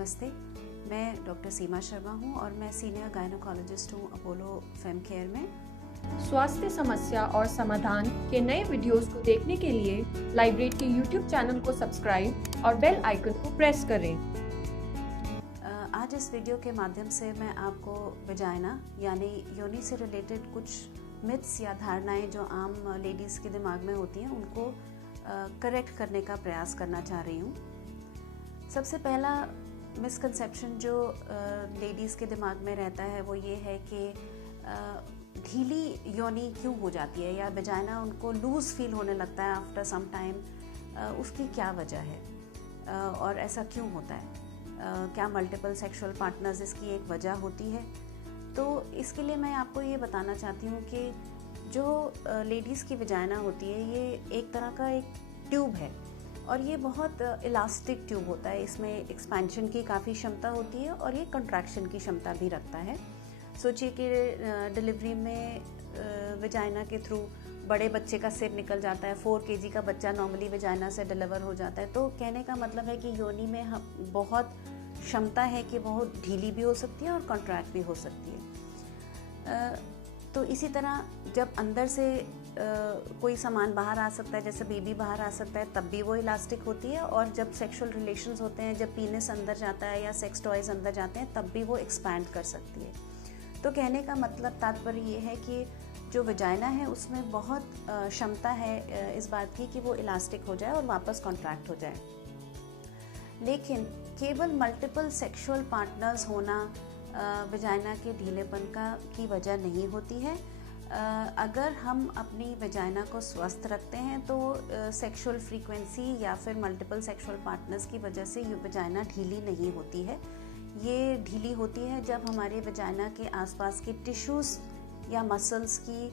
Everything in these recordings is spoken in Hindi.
नमस्ते, मैं डॉक्टर सीमा शर्मा हूँ और मैं सीनियर गायनोकोलॉजिस्ट हूँ अपोलो फेम केयर में। स्वास्थ्य समस्या और समाधान के नए वीडियोस को देखने के लिए लाइब्रेट के यूट्यूब चैनल को सब्सक्राइब और बेल आइकन को प्रेस करें। आज इस वीडियो के माध्यम से मैं आपको वजाइना यानी योनि से रिलेटेड कुछ मिथ्स या धारणाएं जो आम लेडीज़ के दिमाग में होती हैं उनको करेक्ट करने का प्रयास करना चाह रही हूँ। सबसे पहला मिसकंसेप्शन जो लेडीज़ के दिमाग में रहता है वो ये है कि ढीली योनि क्यों हो जाती है या वजाइना उनको लूज़ फील होने लगता है आफ्टर सम टाइम, उसकी क्या वजह है और ऐसा क्यों होता है, क्या मल्टीपल सेक्सुअल पार्टनर्स इसकी एक वजह होती है। तो इसके लिए मैं आपको ये बताना चाहती हूँ कि जो लेडीज़ की वजाइना होती है ये एक तरह का एक ट्यूब है और ये बहुत इलास्टिक ट्यूब होता है। इसमें एक्सपेंशन की काफ़ी क्षमता होती है और ये कंट्रैक्शन की क्षमता भी रखता है। सोचिए कि डिलीवरी में वजाइना के थ्रू बड़े बच्चे का सिर निकल जाता है, 4 kg का बच्चा नॉर्मली वजाइना से डिलीवर हो जाता है। तो कहने का मतलब है कि योनि में बहुत क्षमता है कि बहुत ढीली भी हो सकती है और कॉन्ट्रैक्ट भी हो सकती है। तो इसी तरह जब अंदर से कोई सामान बाहर आ सकता है, जैसे बेबी बाहर आ सकता है, तब भी वो इलास्टिक होती है। और जब सेक्सुअल रिलेशंस होते हैं, जब पीनिस अंदर जाता है या सेक्स टॉयज अंदर जाते हैं, तब भी वो एक्सपैंड कर सकती है। तो कहने का मतलब तात्पर्य ये है कि जो वजाइना है उसमें बहुत क्षमता है इस बात की कि वो इलास्टिक हो जाए और वापस कॉन्ट्रैक्ट हो जाए। लेकिन केवल मल्टीपल सेक्सुअल पार्टनर्स होना वजाइना के ढीलेपन की वजह नहीं होती है। अगर हम अपनी वजाइना को स्वस्थ रखते हैं तो सेक्सुअल फ्रीक्वेंसी या फिर मल्टीपल सेक्सुअल पार्टनर्स की वजह से ये वजाइना ढीली नहीं होती है। ये ढीली होती है जब हमारे वजाइना के आसपास के टिश्यूज़ या मसल्स की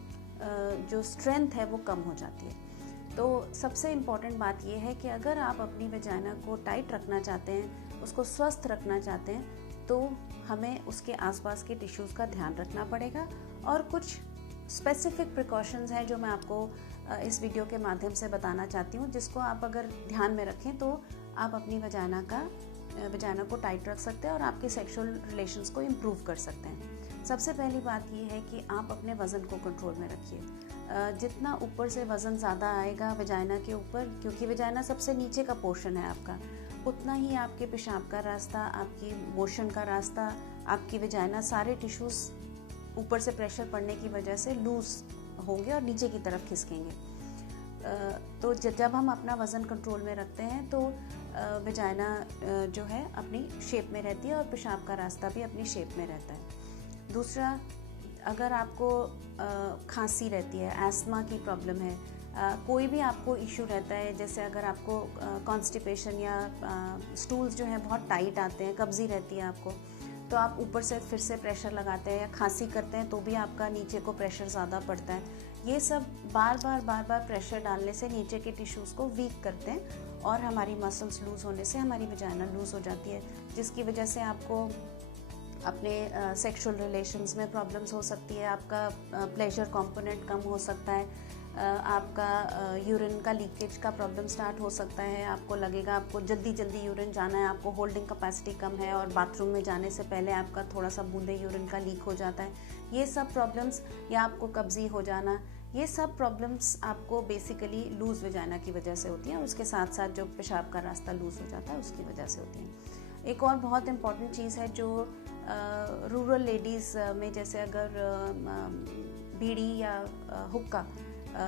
जो स्ट्रेंथ है वो कम हो जाती है। तो सबसे इम्पॉर्टेंट बात यह है कि अगर आप अपनी वजाइना को टाइट रखना चाहते हैं, उसको स्वस्थ रखना चाहते हैं, तो हमें उसके आसपास के टिश्यूज़ का ध्यान रखना पड़ेगा। और कुछ स्पेसिफिक प्रिकॉशंस हैं जो मैं आपको इस वीडियो के माध्यम से बताना चाहती हूँ, जिसको आप अगर ध्यान में रखें तो आप अपनी वजाइना को टाइट रख सकते हैं और आपके सेक्सुअल रिलेशंस को इम्प्रूव कर सकते हैं। सबसे पहली बात ये है कि आप अपने वज़न को कंट्रोल में रखिए। जितना ऊपर से वज़न ज़्यादा आएगा वजाइना के ऊपर, क्योंकि वजाइना सबसे नीचे का पोर्शन है आपका, उतना ही आपके पेशाब का रास्ता, आपकी मोशन का रास्ता, आपकी वजाइना, सारे टिश्यूज़ ऊपर से प्रेशर पड़ने की वजह से लूज़ होंगे और नीचे की तरफ खिसकेंगे। तो जब हम अपना वज़न कंट्रोल में रखते हैं तो वजाइना जो है अपनी शेप में रहती है और पेशाब का रास्ता भी अपनी शेप में रहता है। दूसरा, अगर आपको खांसी रहती है, एस्थमा की प्रॉब्लम है, कोई भी आपको इशू रहता है, जैसे अगर आपको कॉन्स्टिपेशन या स्टूल्स जो हैं बहुत टाइट आते हैं, कब्जी रहती है आपको, तो आप ऊपर से फिर से प्रेशर लगाते हैं या खांसी करते हैं तो भी आपका नीचे को प्रेशर ज़्यादा पड़ता है। ये सब बार बार प्रेशर डालने से नीचे के टिश्यूज़ को वीक करते हैं और हमारी मसल्स लूज़ होने से हमारी वजाइना लूज़ हो जाती है, जिसकी वजह से आपको अपने सेक्सुअल रिलेशंस में प्रॉब्लम्स हो सकती है, आपका प्लेजर कंपोनेंट कम हो सकता है, आपका यूरिन का लीकेज का प्रॉब्लम स्टार्ट हो सकता है। आपको लगेगा आपको जल्दी यूरिन जाना है, आपको होल्डिंग कैपेसिटी कम है और बाथरूम में जाने से पहले आपका थोड़ा सा बूंदे यूरिन का लीक हो जाता है। ये सब प्रॉब्लम्स, या आपको कब्जी हो जाना, ये सब प्रॉब्लम्स आपको बेसिकली लूज़ वजाइना की वजह से होती हैं और उसके साथ साथ जो पेशाब का रास्ता लूज़ हो जाता है उसकी वजह से होती हैं। एक और बहुत इम्पॉर्टेंट चीज़ है जो रूरल लेडीज़ में, जैसे अगर बीड़ी या हुक्का,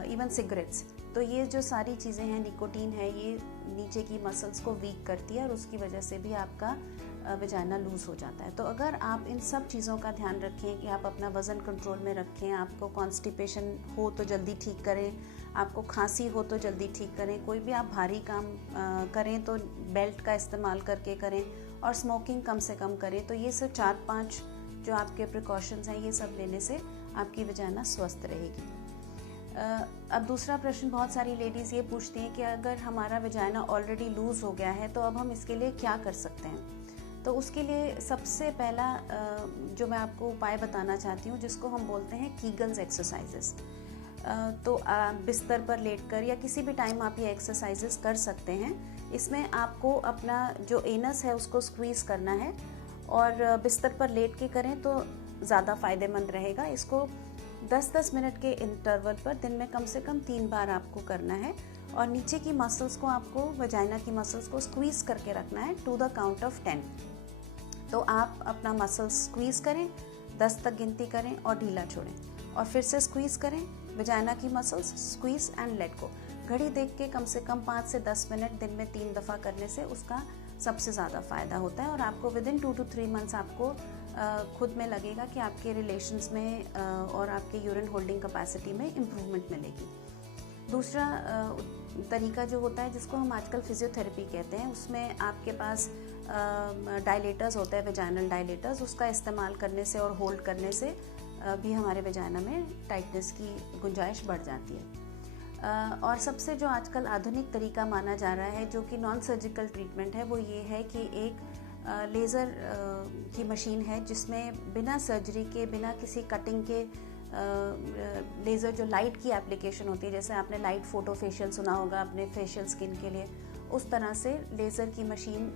इवन सिगरेट्स, तो ये जो सारी चीज़ें हैं, निकोटीन है, ये नीचे की मसल्स को वीक करती है और उसकी वजह से भी आपका वजाइना लूज़ हो जाता है। तो अगर आप इन सब चीज़ों का ध्यान रखें कि आप अपना वज़न कंट्रोल में रखें, आपको कॉन्स्टिपेशन हो तो जल्दी ठीक करें, आपको खांसी हो तो जल्दी ठीक करें, कोई भी आप भारी काम करें तो बेल्ट का इस्तेमाल करके करें और स्मोकिंग कम से कम करें, तो ये सब 4-5 जो आपके प्रिकॉशंस हैं, ये सब लेने से आपकी वजाइना स्वस्थ रहेगी। अब दूसरा प्रश्न बहुत सारी लेडीज़ ये पूछती हैं कि अगर हमारा वजाइना ऑलरेडी लूज़ हो गया है तो अब हम इसके लिए क्या कर सकते हैं। तो उसके लिए सबसे पहला जो मैं आपको उपाय बताना चाहती हूँ, जिसको हम बोलते हैं कीगल्स एक्सरसाइजेस। तो बिस्तर पर लेटकर या किसी भी टाइम आप ये एक्सरसाइजेस कर सकते हैं। इसमें आपको अपना जो एनस है उसको स्क्वीज़ करना है और बिस्तर पर लेट के करें तो ज़्यादा फ़ायदेमंद रहेगा। इसको 10-10 मिनट के इंटरवल पर दिन में कम से कम 3 बार आपको करना है और नीचे की मसल्स को आपको वजाइना की मसल्स को स्क्वीज़ करके रखना है टू द काउंट ऑफ 10। तो आप अपना मसल्स स्क्वीज़ करें, 10 तक गिनती करें और ढीला छोड़ें और फिर से स्क्वीज़ करें वजाइना की muscles, squeeze and let go. घड़ी देख के कम से कम 5 से 10 मिनट दिन में 3 दफ़ा करने से उसका सबसे ज़्यादा फ़ायदा होता है और आपको विद इन 2 to 3 मंथ्स आपको खुद में लगेगा कि आपके रिलेशंस में और आपके यूरिन होल्डिंग कैपेसिटी में इम्प्रूवमेंट मिलेगी। दूसरा तरीका जो होता है जिसको हम आजकल फिजियोथेरेपी कहते हैं, उसमें आपके पास डायलेटर्स होते हैं, वेजाइनल डायलेटर्स, उसका इस्तेमाल करने से और होल्ड करने से भी हमारे वेजाइना में टाइटनेस की गुंजाइश बढ़ जाती है। और सबसे जो आजकल आधुनिक तरीका माना जा रहा है जो कि नॉन सर्जिकल ट्रीटमेंट है वो ये है कि एक लेज़र की मशीन है जिसमें बिना सर्जरी के, बिना किसी कटिंग के लेज़र जो लाइट की एप्लीकेशन होती है, जैसे आपने लाइट फोटो फेशियल सुना होगा अपने फेशियल स्किन के लिए, उस तरह से लेज़र की मशीन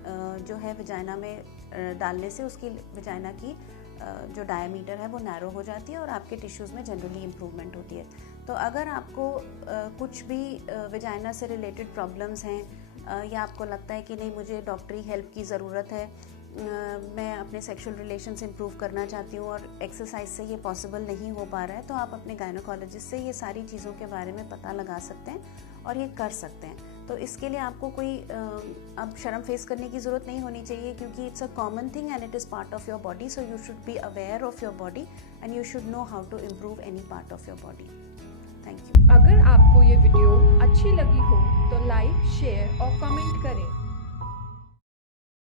जो है वजाइना में डालने से उसकी वजाइना की जो डायमीटर है वो नैरो हो जाती है और आपके टिश्यूज़ में जनरली इम्प्रूवमेंट होती है। तो अगर आपको कुछ भी वजाइना से रिलेटेड प्रॉब्लम्स हैं या आपको लगता है कि नहीं मुझे डॉक्टरी हेल्प की ज़रूरत है, मैं अपने सेक्सुअल रिलेशंस इंप्रूव करना चाहती हूँ और एक्सरसाइज से ये पॉसिबल नहीं हो पा रहा है, तो आप अपने गायनोकोलॉजिस्ट से ये सारी चीज़ों के बारे में पता लगा सकते हैं और ये कर सकते हैं। तो इसके लिए आपको कोई अब शर्म फेस करने की ज़रूरत नहीं होनी चाहिए क्योंकि it's a common thing and it is part of your body, so you should be aware of your body and you should know how to improve any part of your body. Thank you. अगर आपको ये वीडियो अच्छी लगी हो तो लाइक, शेयर और कमेंट करें।